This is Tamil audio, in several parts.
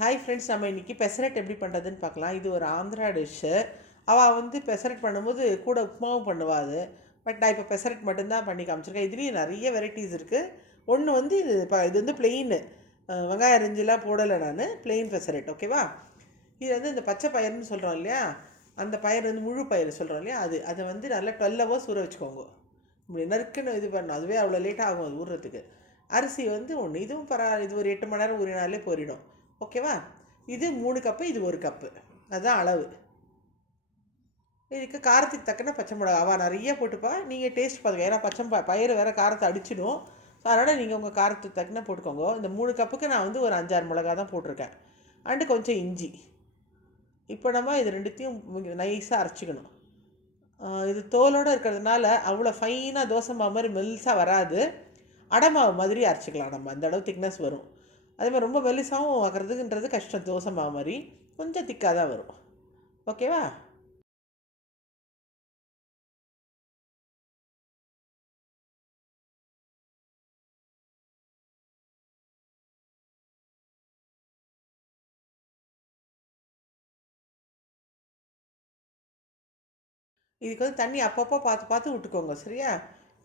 ஹாய் ஃப்ரெண்ட்ஸ் நம்ம இன்றைக்கி பெசரட் எப்படி பண்ணுறதுன்னு பார்க்கலாம். இது ஒரு ஆந்திரா டிஷ்ஷு அவள் வந்து பெசரட் பண்ணும்போது கூட உப்புமாவும் பண்ணுவா அது. பட் நான் இப்போ பெசரட் மட்டும்தான் பண்ணி காமிச்சிருக்கேன். இதுலேயும் நிறைய வெரைட்டிஸ் இருக்குது ஒன்று வந்து இது இப்போ இது வந்து பிளெயின் வெங்காயம் அரிஞ்செலாம் போடலை நான். பிளெயின் பெசரட் ஓகேவா இது வந்து இந்த பச்சை பயிர்னு சொல்கிறோம் இல்லையா? அந்த பயிர் வந்து முழு பயிர் சொல்கிறோம் இல்லையா? அது அதை வந்து நல்லா டுவெல் ஹவர்ஸ் ஊற வச்சுக்கோங்க. இப்படி நறுக்குன்னு இது பண்ணணும் அதுவே அவ்வளோ லேட்டாக ஆகும் அது ஊறுறதுக்கு அரிசி வந்து ஒன்று இதுவும் பரவாயில்ல இது ஒரு எட்டு மணி நேரம் ஊறினாலே போரிடும் ஓகேவா? இது மூணு கப்பு இது ஒரு கப்பு. அதுதான் அளவு. இதுக்கு காரத்துக்கு தக்கன பச்சை மிளகா. அவள் நிறைய போட்டுப்பா. நீங்கள் டேஸ்ட் பார்த்துக்க ஏன்னா பச்சை ப பயிறு வேறு காரத்தை அடிச்சிடும். ஸோ அதனால் நீங்கள் உங்கள் காரத்துக்கு தக்கன போட்டுக்கோங்க. இந்த மூணு கப்புக்கு நான் வந்து ஒரு அஞ்சாறு மிளகா தான் போட்டிருக்கேன். அண்டு கொஞ்சம் இஞ்சி. இப்போ நம்ம இது ரெண்டுத்தையும் நைஸாக அரைச்சிக்கணும். இது தோலோடு இருக்கிறதுனால அவ்வளோ ஃபைனாக தோசை மாவு மாதிரி மெல்ஸாக வராது. அடமாவு மாதிரி அரைச்சிக்கலாம் நம்ம. அந்த அளவு திக்னஸ் வரும். அதே மாதிரி ரொம்ப வெலிசாகவும் ஆகிறதுக்குன்றது கஷ்டம் தோசை மாவு மாதிரி. கொஞ்சம் திக்காக தான் வரும். ஓகேவா? இதுக்கு வந்து தண்ணி அப்பப்போ பார்த்து பார்த்து விட்டுக்கோங்க சரியா?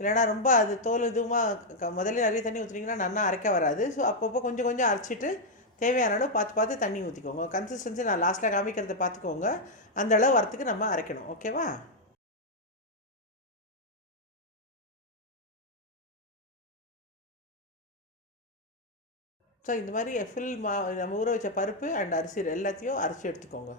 இல்லைனா ரொம்ப அது தோல் இதுவுமாக முதல்ல நிறைய தண்ணி ஊற்றுனீங்கன்னா நன்னா அரைக்க வராது. ஸோ அப்பப்போ கொஞ்சம் கொஞ்சம் அரைச்சிட்டு தேவையான அளவு பார்த்து பார்த்து தண்ணி ஊற்றிக்கோங்க கன்சிஸ்டன்சி நான் லாஸ்ட்டில் காமிக்கிறத பார்த்துக்கோங்க. அந்த அளவு வரத்துக்கு நம்ம அரைக்கணும். ஓகேவா ஸோ இந்த மாதிரி ஃபில் மா நம்ம ஊற வச்ச பருப்பு அண்ட் அரிசி எல்லாத்தையும் அரைச்சி எடுத்துக்கோங்க.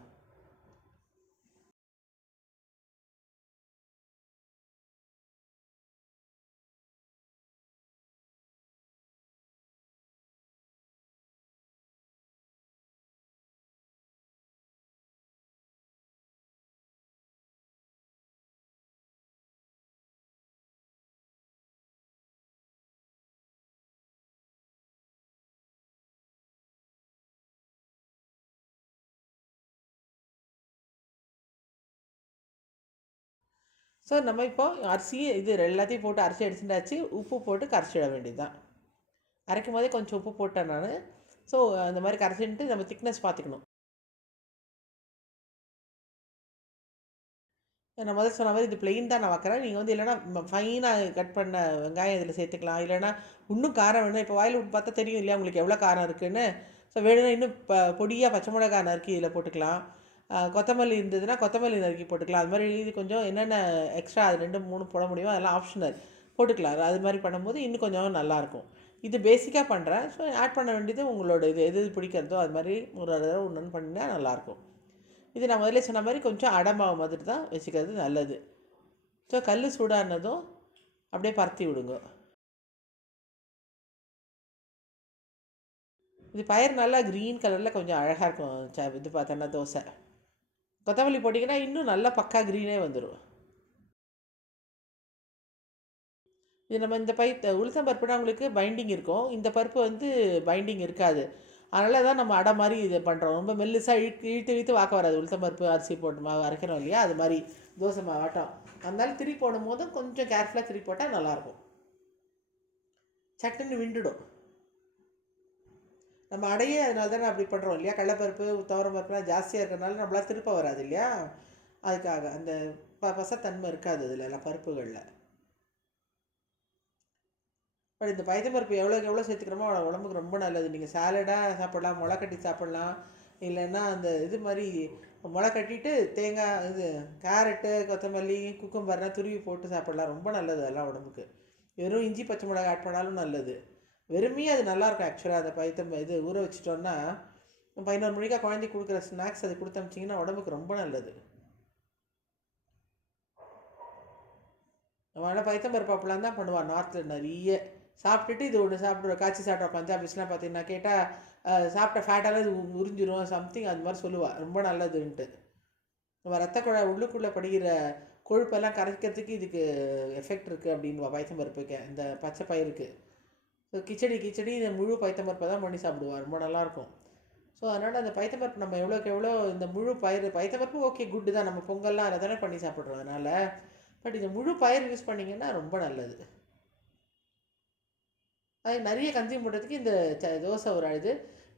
ஸோ நம்ம இப்போ அரிசி இது எல்லாத்தையும் போட்டு அரிசி அடிச்சுட்டாச்சு உப்பு போட்டு கரைச்சிட வேண்டியது தான் அரைக்கும் போதே கொஞ்சம் உப்பு போட்டேன் நான். ஸோ அந்த மாதிரி கரைச்சிட்டு நம்ம திக்னஸ் பார்த்துக்கணும். நான் முதல்ல சொன்ன மாதிரி இது பிளெயின் தான் நான் வைக்கிறேன். நீங்கள் வந்து இல்லைனா ஃபைனாக கட் பண்ண வெங்காயம் இதில் சேர்த்துக்கலாம். இல்லைனா இன்னும் காரம் வேணும். இப்போ வாயில் விட்டு பார்த்தா தெரியும் இல்லையா? உங்களுக்கு எவ்வளோ காரம் இருக்குதுன்னு ஸோ வேணும்னா இன்னும் ப பொடியாக பச்சை மிளகாய் நறுக்கி இதில் போட்டுக்கலாம். கொத்தமல்லி இருந்ததுன்னா கொத்தமல்லி நறுக்கி போட்டுக்கலாம். அது மாதிரி இது கொஞ்சம் என்னென்ன எக்ஸ்ட்ரா அது ரெண்டு மூணு போட முடியுமோ அதெல்லாம் ஆப்ஷனல் போட்டுக்கலாம். அது மாதிரி பண்ணும்போது இன்னும் கொஞ்சம் நல்லாயிருக்கும். இது பேசிக்காக பண்ணுறேன் ஸோ ஆட் பண்ண வேண்டியது உங்களோட இது எது எது பிடிக்கிறதோ அது மாதிரி ஒரு தடவை ஒன்று பண்ணினா நல்லாயிருக்கும். இது நான் முதல்ல சொன்ன மாதிரி கொஞ்சம் அடமாவு மாதிரி தான் வச்சுக்கிறது நல்லது. ஸோ கல் சூடானதும் அப்படியே பரத்தி விடுங்க. இது பயிர் நல்லா க்ரீன் கலரில் கொஞ்சம் அழகாக இருக்கும். ச இது பார்த்தோன்னா தோசை. கொத்தமல்லி போட்டிங்கன்னா இன்னும் நல்லா பக்கா க்ரீனே வந்துடும் இது நம்ம இந்த பை உளுத்தம் பருப்புனா உங்களுக்கு பைண்டிங் இருக்கும். இந்த பருப்பு வந்து பைண்டிங் இருக்காது. அதனால தான் நம்ம அடை மாதிரி இது பண்ணுறோம் ரொம்ப மெல்லுசாக இழுத்து இழுத்து இழுத்து வாக்க வராது. உளுத்தம் பருப்பு அரிசி போட்டு மாவு அரைக்கணும் இல்லையா? அது மாதிரி தோசை மாவாட்டம் அதனால திரி போடும் போதும் கொஞ்சம் கேர்ஃபுல்லாக திரி போட்டால் நல்லாயிருக்கும் சட்டுன்னு விண்டுடும். நம்ம அடையே அதனால தானே அப்படி பண்ணுறோம் இல்லையா? கடலப்பருப்பு துவரம் பருப்புலாம் ஜாஸ்தியாக இருக்கிறனால நம்மளால் திருப்ப வராது இல்லையா? அதுக்காக அந்த ப பசத்தன்மை இருக்காது இதில் எல்லாம் பருப்புகளில். பட் இந்த பயத்தம்பருப்பு எவ்வளோக்கு எவ்வளோ சேர்த்துக்கிறோமோ அவ்வளோ உடம்புக்கு ரொம்ப நல்லது. நீங்கள் சாலடாக சாப்பிட்லாம் முளை கட்டி சாப்பிட்லாம் இல்லைன்னா அந்த இது மாதிரி முளை கட்டிட்டு தேங்காய் இது கேரட்டு கொத்தமல்லி குக்கம்பர்லாம் துருவி போட்டு சாப்பிட்லாம். ரொம்ப நல்லது அதெல்லாம் உடம்புக்கு. வெறும் இஞ்சி பச்சை மிளகாய் ஆட் பண்ணாலும் நல்லது. வெறுமையே அது நல்லாயிருக்கும் ஆக்சுவலாக அதை பைத்தம் இது ஊற வச்சிட்டோன்னா பதினோரு மணிக்கா குழந்தைக்கு கொடுக்குற ஸ்நாக்ஸ் அது கொடுத்து அமிச்சிங்கன்னா உடம்புக்கு ரொம்ப நல்லது. அவனால் பைத்தம்பருப்பு அப்பெல்லாம் தான் பண்ணுவான். நார்த்தில் நிறைய சாப்பிட்டுட்டு இது ஒன்று சாப்பிடுவோம் காய்ச்சி சாப்பிட்ற பஞ்சாபிஸ்லாம் பார்த்தீங்கன்னா கேட்டால் சாப்பிட்ட ஃபேட்டால் இது உறிஞ்சிரும் சம்திங் அது மாதிரி சொல்லுவாள் ரொம்ப நல்லதுன்ட்டு. நம்ம ரத்த குழாய் உள்ளுக்குள்ளே படிக்கிற கொழுப்பெல்லாம் கரைக்கிறதுக்கு இதுக்கு எஃபெக்ட் இருக்குது அப்படின்னு பைத்தம்பருப்புக்கு இந்த பச்சை பயிருக்கு. ஸோ கிச்சடி கிச்சடி இந்த முழு பைத்தம்பருப்பை தான் பண்ணி சாப்பிடுவார். ரொம்ப நல்லாயிருக்கும். ஸோ அதனால் அந்த பைத்தம்பருப்பு நம்ம எவ்வளோக்கு எவ்வளோ இந்த முழு பயிர் பைத்தம்பருப்பு ஓகே குட்டு தான். நம்ம பொங்கல்லாம் அதை தானே பண்ணி சாப்பிட்றோம் அதனால். பட் இந்த முழு பயிர் யூஸ் பண்ணிங்கன்னா ரொம்ப நல்லது. அது நிறைய கன்சியூம் பண்ணுறதுக்கு இந்த ச தோசை ஒரு இது.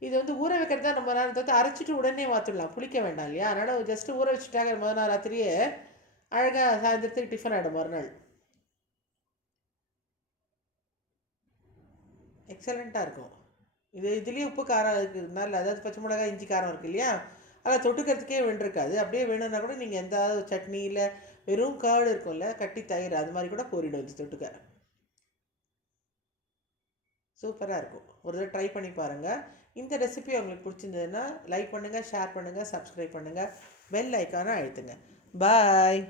இது வந்து ஊற வைக்கிறது தான் நம்ம நேரம் தவிர்த்து அரைச்சிட்டு உடனே மாற்றிடலாம் புளிக்க வேண்டாம் இல்லையா? அதனால் ஜஸ்ட்டு ஊற வச்சுட்டாங்க. முதல் நாள் ராத்திரியே அழகாக சாயந்தரத்துக்கு டிஃபன் ஆகிடும் மறுநாள். எக்ஸலண்ட்டாக இருக்கும். இது இதுலேயே உப்பு காரம் இருக்கிறதுனால அதாவது பச்சை மிளகாய் இஞ்சி காரம் இருக்குது இல்லையா? அதில் தொட்டுக்கிறதுக்கே வேண்டியிருக்காது அப்படியே வேணும்னா கூட நீங்கள் எந்த சட்னியில் வெறும் கேர்டு இருக்கும்ல கட்டி தயிர் அது மாதிரி கூட போரிடும் இது தொட்டுக்க. சூப்பராக இருக்கும். ஒரு தடவை ட்ரை பண்ணி பாருங்கள் இந்த ரெசிபி உங்களுக்கு பிடிச்சிருந்ததுன்னா லைக் பண்ணுங்கள் ஷேர் பண்ணுங்கள் சப்ஸ்கிரைப் பண்ணுங்கள் பெல் ஐக்கானை அழுத்துங்க. பாய்